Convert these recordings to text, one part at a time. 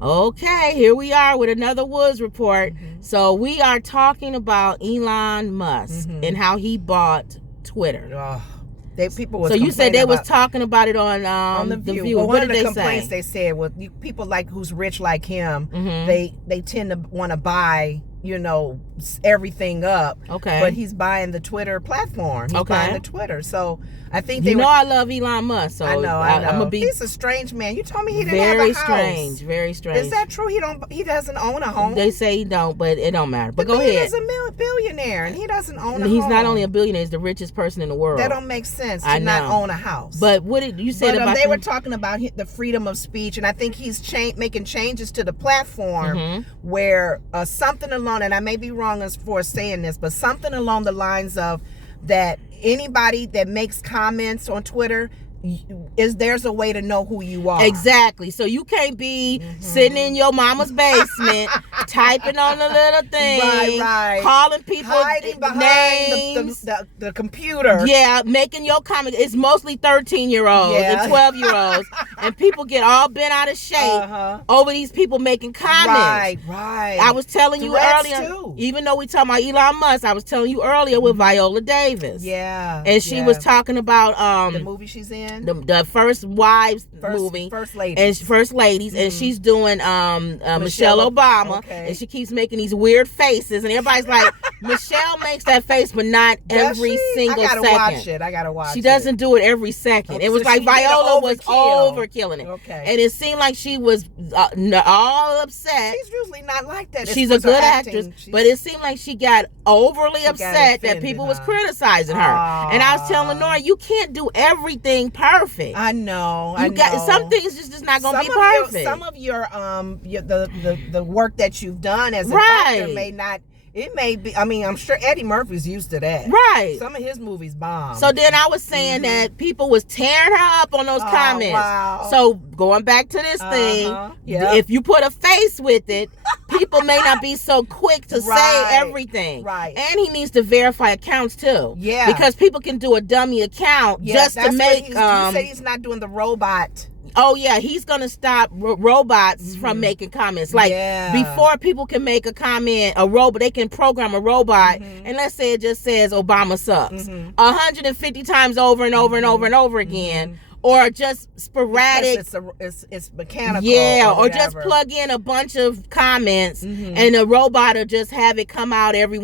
Okay, here we are with another Woods report. So we are talking about Elon Musk and how he bought Twitter. People was so you said they was about, talking about it on the View. Well, one what of did the they complaints say? they said was people like who's rich like him, they tend to want to buy everything up. Okay. But he's buying the Twitter platform. He's buying the Twitter. So I think I love Elon Musk. So I know. I'm gonna be. He's a strange man. You told me he didn't very have a house. strange. Very strange. Is that true? He doesn't own a home. They say he don't, but it don't matter. But go ahead. He's a billionaire, and he doesn't own a home. He's not only a billionaire; he's the richest person in the world. That don't make sense to not own a house. But what did you say about? They were talking about the freedom of speech, and I think he's making changes to the platform where something along, and I may be wrong as for saying this, but something along the lines of that anybody that makes comments on Twitter, there's a way to know who you are. Exactly. So you can't be sitting in your mama's basement typing on the little thing, right, calling people hiding behind names, the computer. Yeah, making your comment. It's mostly 13-year-olds and 12-year-olds, and people get all bent out of shape over these people making comments. Right. I was telling you earlier, too. Even though we talking about Elon Musk, I was telling you earlier with Viola Davis. Yeah. And she was talking about the movie she's in. The First Wives movie, First Ladies, and First Ladies, and she's doing Michelle Obama, and she keeps making these weird faces, and everybody's like, Michelle makes that face, but not every single second. I gotta watch it. She doesn't do it every second. Okay, it was so like Viola was overkilling it. Okay, and it seemed like she was all upset. She's usually not like that. She's a good actress, but it seemed like she got overly upset that people was criticizing her. And I was telling Lenora, you can't do everything perfect. I know. Some things just not gonna be perfect. Some of your the work that you've done as an actor may not. It may be. I mean, I'm sure Eddie Murphy's used to that. Right. Some of his movies bomb. So then I was saying that people was tearing her up on those comments. Wow. So going back to this thing, if you put a face with it, people may not be so quick to say everything. Right. And he needs to verify accounts too. Yeah. Because people can do a dummy account just to make. You said he's not doing the robot. Oh yeah, he's gonna stop robots from making comments. Like before, people can make a comment, they can program a robot, and let's say it just says Obama sucks 150 times over and over and over and over again, or just sporadic. It's mechanical. Yeah, or just plug in a bunch of comments, and the robot will just have it come out every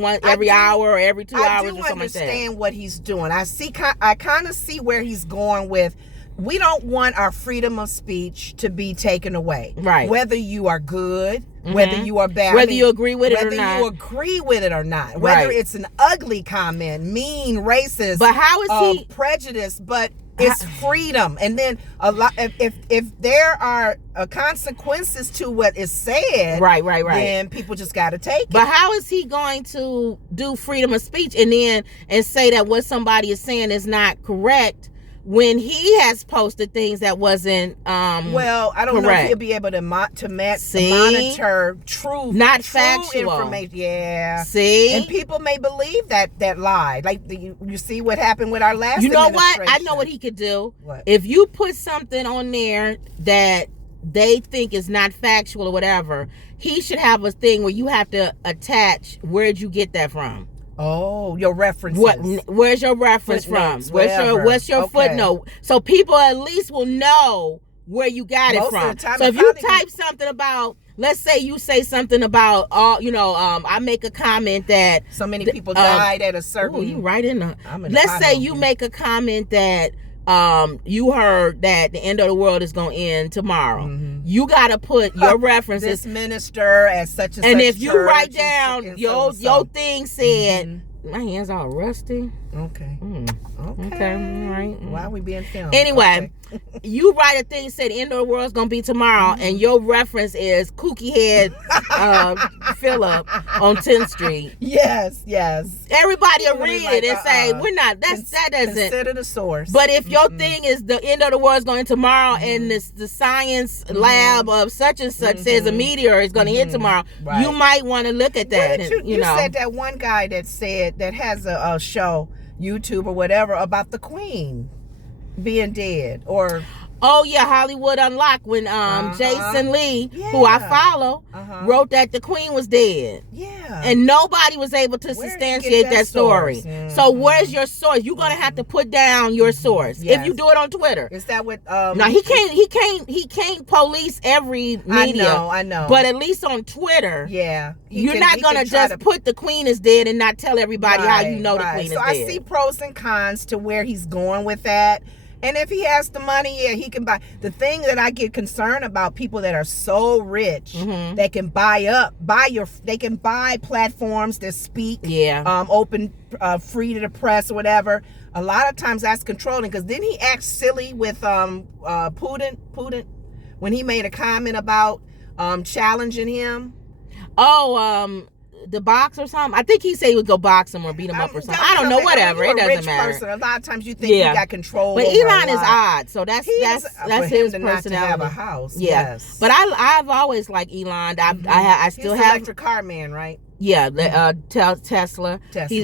hour or every 2 hours or something like that. I do understand what he's doing. I kind of see where he's going with. We don't want our freedom of speech to be taken away. Right. Whether you are good, whether you are bad. Whether you agree with it or not. Whether you agree with it or not. Whether it's an ugly comment, mean, racist. But how is he prejudice, but it's freedom. And then if there are consequences to what is said, right, then people just got to take it. But how is he going to do freedom of speech and say that what somebody is saying is not correct when he has posted things that wasn't well, I don't know if he'll be able to monitor true factual information. Yeah. See? And people may believe that lie. Like you see what happened with our last You know what? I know what he could do. What? If you put something on there that they think is not factual or whatever, he should have a thing where you have to attach where'd you get that from. Oh, your references. Where's your reference from? What's your footnote? So people at least will know where you got it from. So if you type something about, let's say you say something about, I make a comment that so many people died at a certain. Oh, you right in the. Let's say you make a comment that you heard that the end of the world is going to end tomorrow. You got to put your references. This minister at such and such. And if you write down your thing said, my hands are rusty. Okay. Okay. All right. Why are we being filmed? Anyway, you write a thing said the end of the world is going to be tomorrow, and your reference is Kooky Head Phillip on 10th Street. Yes. Everybody will read it and say, we're not, that doesn't. Consider the source. But if your thing is the end of the world is going tomorrow, and the science lab of such and such says a meteor is going to hit tomorrow, you might want to look at that. You said that one guy that has a show, YouTube or whatever, about the Queen being dead, or Oh yeah, Hollywood Unlocked when Jason Lee, who I follow, wrote that the Queen was dead. Yeah. And nobody was able to substantiate that story. So where's your source? You're gonna have to put down your source. If you do it on Twitter. Is that what no, he can't police every media. I know. But at least on Twitter, you're not gonna just put the Queen is dead and not tell everybody how you know the Queen is dead. So I see pros and cons to where he's going with that. And if he has the money, he can buy. The thing that I get concerned about, people that are so rich that can they can buy platforms that speak, open, free to the press or whatever. A lot of times that's controlling, because didn't he act silly with Putin when he made a comment about challenging him? The box or something. I think he said he would go box him or beat him up or something. I don't know. Whatever. It doesn't matter. Person, a lot of times you think you got control. But Elon is odd, so that's his personality. Not to have a house. Yeah. Yes. But I've always liked Elon. I still have electric car man, right? Yeah, Tesla.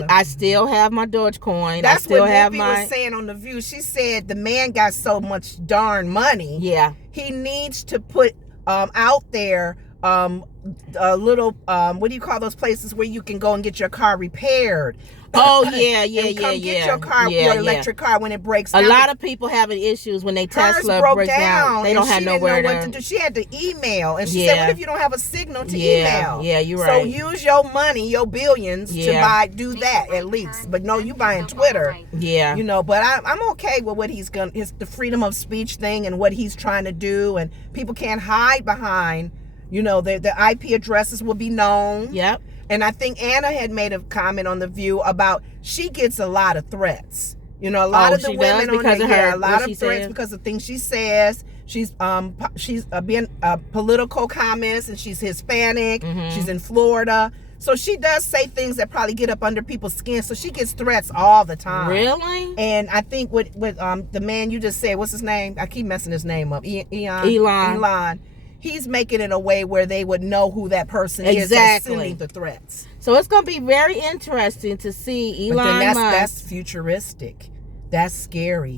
I still have my Dogecoin. That's I still what have Whoopi my. was saying on The View. She said the man got so much darn money. Yeah. He needs to put out there a little what do you call those places where you can go and get your car repaired? Oh yeah, get your car, your electric car when it breaks down. A lot of people having issues when they Tesla breaks down. They don't have nowhere to do. She had to email, and she said, "What if you don't have a signal to email?" Yeah, you're right. So use your money, your billions, to do that at least. But no, you buying Twitter. Yeah, But I'm okay with what he's gonna. It's the freedom of speech thing and what he's trying to do, and people can't hide behind. The IP addresses will be known. Yep. And I think Anna had made a comment on The View about she gets a lot of threats. A lot of the women on there, a lot of threats because of things she says. She's being political comments, and she's Hispanic. She's in Florida. So she does say things that probably get up under people's skin. So she gets threats all the time. Really? And I think with the man you just said, what's his name? I keep messing his name up. Elon. He's making it a way where they would know who that person is that's sending the threats. So it's going to be very interesting to see Elon Musk. That's futuristic. That's scary.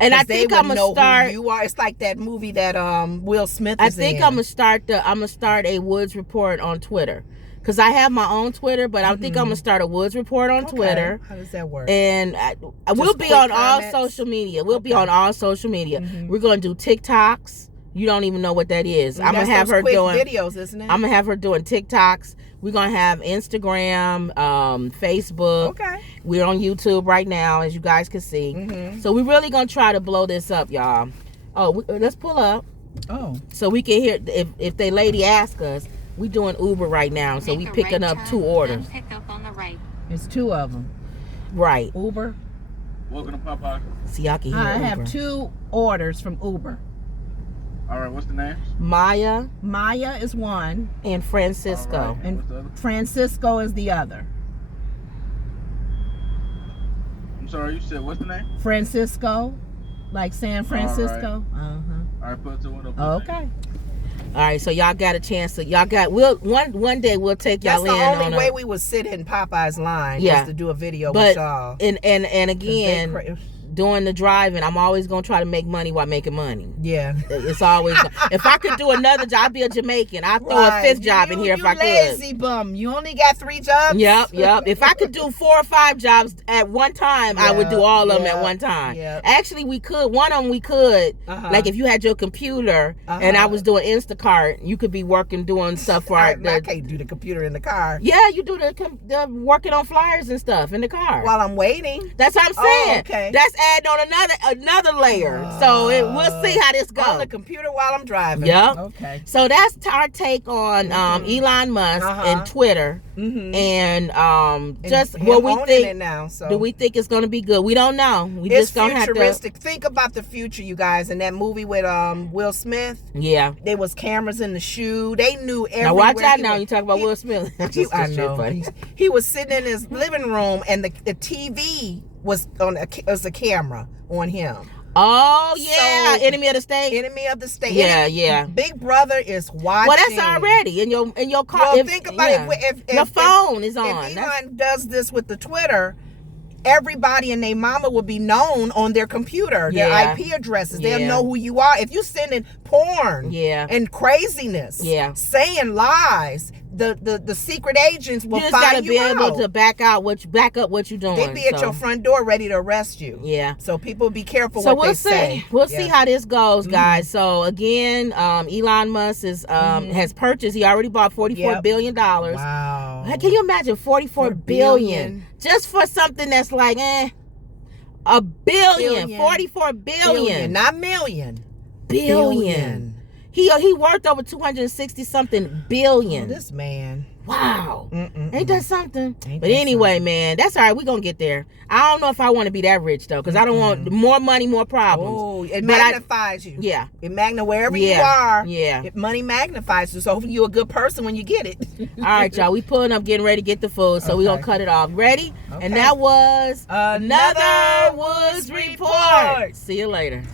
And I think I'm gonna start. Who you are. It's like that movie that Will Smith is in. I'm gonna start a Woods report on Twitter. Because I have my own Twitter, but I think I'm going to start a Woods report on Twitter. How does that work? And we'll be on all social media. We'll be on all social media. We're going to do TikToks. You don't even know what that is. I'm going to have her doing videos, isn't it? I'm going to have her doing TikToks. We're going to have Instagram, Facebook. Okay. We're on YouTube right now, as you guys can see. So we're really going to try to blow this up, y'all. Oh, let's pull up. Oh. So we can hear, if the lady asks us, we doing Uber right now, so we picking up 2 orders. Pick up on the right. It's 2 of them. Right. Uber. Welcome to Popeye. See, y'all can hear I Uber. have 2 orders from Uber. All right, what's the names? Maya is one. And Francisco. Right. And Francisco is the other. I'm sorry, you said what's the name? Francisco. Like San Francisco. All right, put it to window. Okay. All right, so y'all got a chance to one day we'll take y'all in. That's the only way we would sit in Popeye's line is to do a video with y'all. And again, doing the driving, I'm always gonna try to make money while making money. Yeah, it's always. If I could do another job, I'd be a Jamaican. I'd throw a 5th job in here if I could. You lazy bum. You only got 3 jobs. Yep. If I could do 4 or 5 jobs at one time, I would do all of them at one time. Yep. Actually, we could. One of them we could. Like if you had your computer and I was doing Instacart, you could be doing stuff for. I can't do the computer in the car. Yeah, you do the working on flyers and stuff in the car while I'm waiting. That's what I'm saying. Okay. That's adding on another layer. So we'll see how this goes. On the computer while I'm driving. Yep. Okay. So that's our take on Elon Musk and Twitter, and just what we think. It now, so. Do we think it's going to be good? We don't know. We just don't have to. Futuristic. Think about the future, you guys. In that movie with Will Smith. Yeah. There was cameras in the shoe. They knew everywhere. Now watch out now. You talk about Will Smith. I know. He was sitting in his living room, and the TV was a camera on him. Oh yeah, So, enemy of the state. Enemy of the state. Yeah. Big Brother is watching. Well, that's already in your car. Well, think about it. If your phone is on. If Elon does this with the Twitter, everybody and their mama will be known on their computer, their IP addresses. They'll know who you are. If you sending porn and craziness, saying lies, the secret agents will find you out. You just gotta be able to back up what you're doing. They be at your front door ready to arrest you. Yeah. So people be careful what they say. We'll see how this goes, guys. So again, Elon Musk is has purchased. He already bought $44 billion. Wow. Can you imagine $44 billion just for something that's like a billion. $44 billion, not million. Billion. He worth over 260 something billion. Oh, this man. Wow. Ain't that something? But anyway, man, that's all right. We're going to get there. I don't know if I want to be that rich, though, because I don't want more money, more problems. Oh, it magnifies you. Yeah. It wherever you are. Yeah. Money magnifies you. So hopefully you're a good person when you get it. All right, y'all. We pulling up, getting ready to get the food. So we're going to cut it off. Ready? Okay. And that was another Woods Report. See you later.